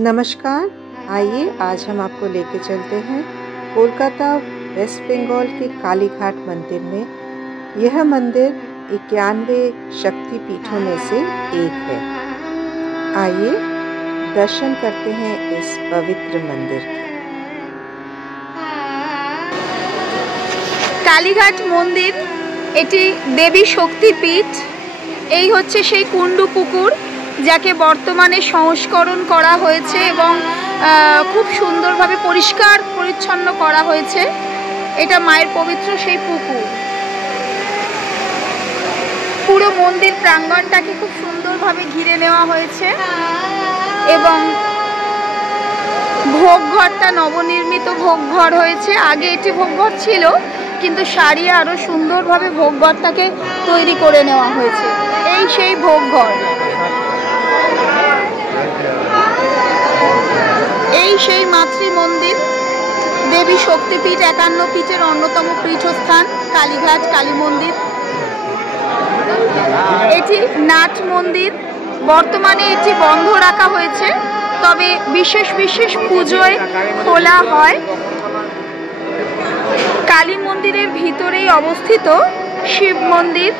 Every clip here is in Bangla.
नमस्कार। आइए आज हम आपको लेके चलते हैं कोलकाता वेस्ट बंगाल के कालीघाट मंदिर में। यह मंदिर 91 शक्तिपीठों में से एक है। आइए दर्शन करते हैं इस पवित्र मंदिर के। कालीघाट मंदिर एटी देवी शक्तिपीठ। এই হচ্ছে সেই কুণ্ডু পুকুর যাকে বর্তমানে সংস্করণ করা হয়েছে এবং খুব সুন্দরভাবে পরিষ্কার পরিচ্ছন্ন করা হয়েছে। এটা মায়ের পবিত্র সেই পুকুর। পুরো মন্দির প্রাঙ্গণটাকে খুব সুন্দরভাবে ঘিরে নেওয়া হয়েছে এবং ভোগঘরটা নবনির্মিত ভোগঘর হয়েছে। আগে এটি ভোগঘর ছিল, কিন্তু সারিয়ে আরো সুন্দরভাবে ভোগঘরটাকে তৈরি করে নেওয়া হয়েছে। এই সেই ভোগঘর, এই সেই মাতৃ মন্দির, দেবী শক্তিপীঠ 51 পীঠের অন্যতম পীঠস্থান কালীঘাট কালী মন্দির। এটি নাট মন্দির। বর্তমানে এটি বন্ধ রাখা হয়েছে, তবে বিশেষ বিশেষ পুজোয় খোলা হয়। কালী মন্দিরের ভিতরেই অবস্থিত শিব মন্দির।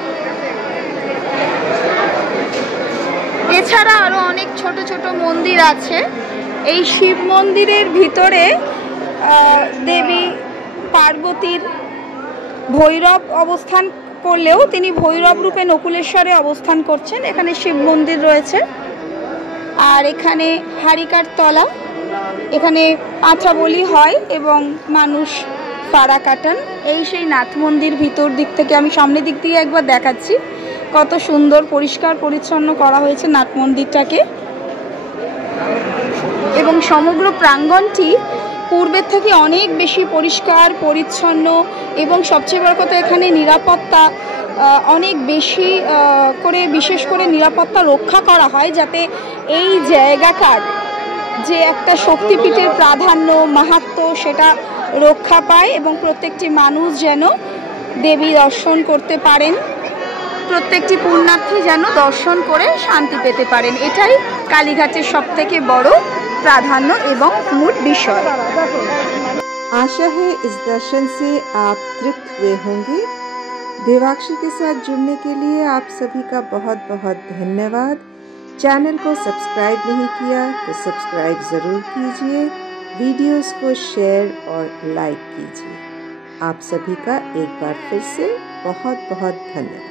এছাড়া আরো অনেক ছোট ছোট মন্দির আছে। এই শিব মন্দিরের ভিতরে দেবী পার্বতীর ভৈরব অবস্থান করলেও তিনি ভৈরব রূপে নকুলেশ্বরে অবস্থান করছেন। এখানে শিব মন্দির রয়েছে। আর এখানে হারিকার তলা, এখানে পাঁচা বলি হয় এবং মানুষ পাড়া কাটান। এই সেই নাথ মন্দির। ভিতর দিক থেকে আমি সামনের দিক থেকে একবার দেখাচ্ছি কত সুন্দর পরিষ্কার পরিচ্ছন্ন করা হয়েছে নাট মন্দিরটাকে। এবং সমগ্র প্রাঙ্গণটি পূর্বের থেকে অনেক বেশি পরিষ্কার পরিচ্ছন্ন এবং সবচেয়ে বড় কথা এখানে নিরাপত্তা অনেক বেশি করে, বিশেষ করে নিরাপত্তা রক্ষা করা হয়, যাতে এই জায়গাটার যে একটা শক্তিপীঠের প্রাধান্য মাহাত্ম্য সেটা রক্ষা পায় এবং প্রত্যেকটি মানুষ যেন দেবী দর্শন করতে পারেন, প্রত্যেকটি পুণ্যার্থী যেন দর্শন করে শান্তি পেতে পারেন। এটাই কালীঘাটের সবথেকে বড় प्राधान्य एवं मूल विषय। आशा है इस दर्शन से आप तृप्त हुए होंगे। देवाक्षी के साथ जुड़ने के लिए आप सभी का बहुत बहुत धन्यवाद। चैनल को सब्सक्राइब नहीं किया तो सब्सक्राइब ज़रूर कीजिए, वीडियोस को शेयर और लाइक कीजिए। आप सभी का एक बार फिर से बहुत बहुत धन्यवाद।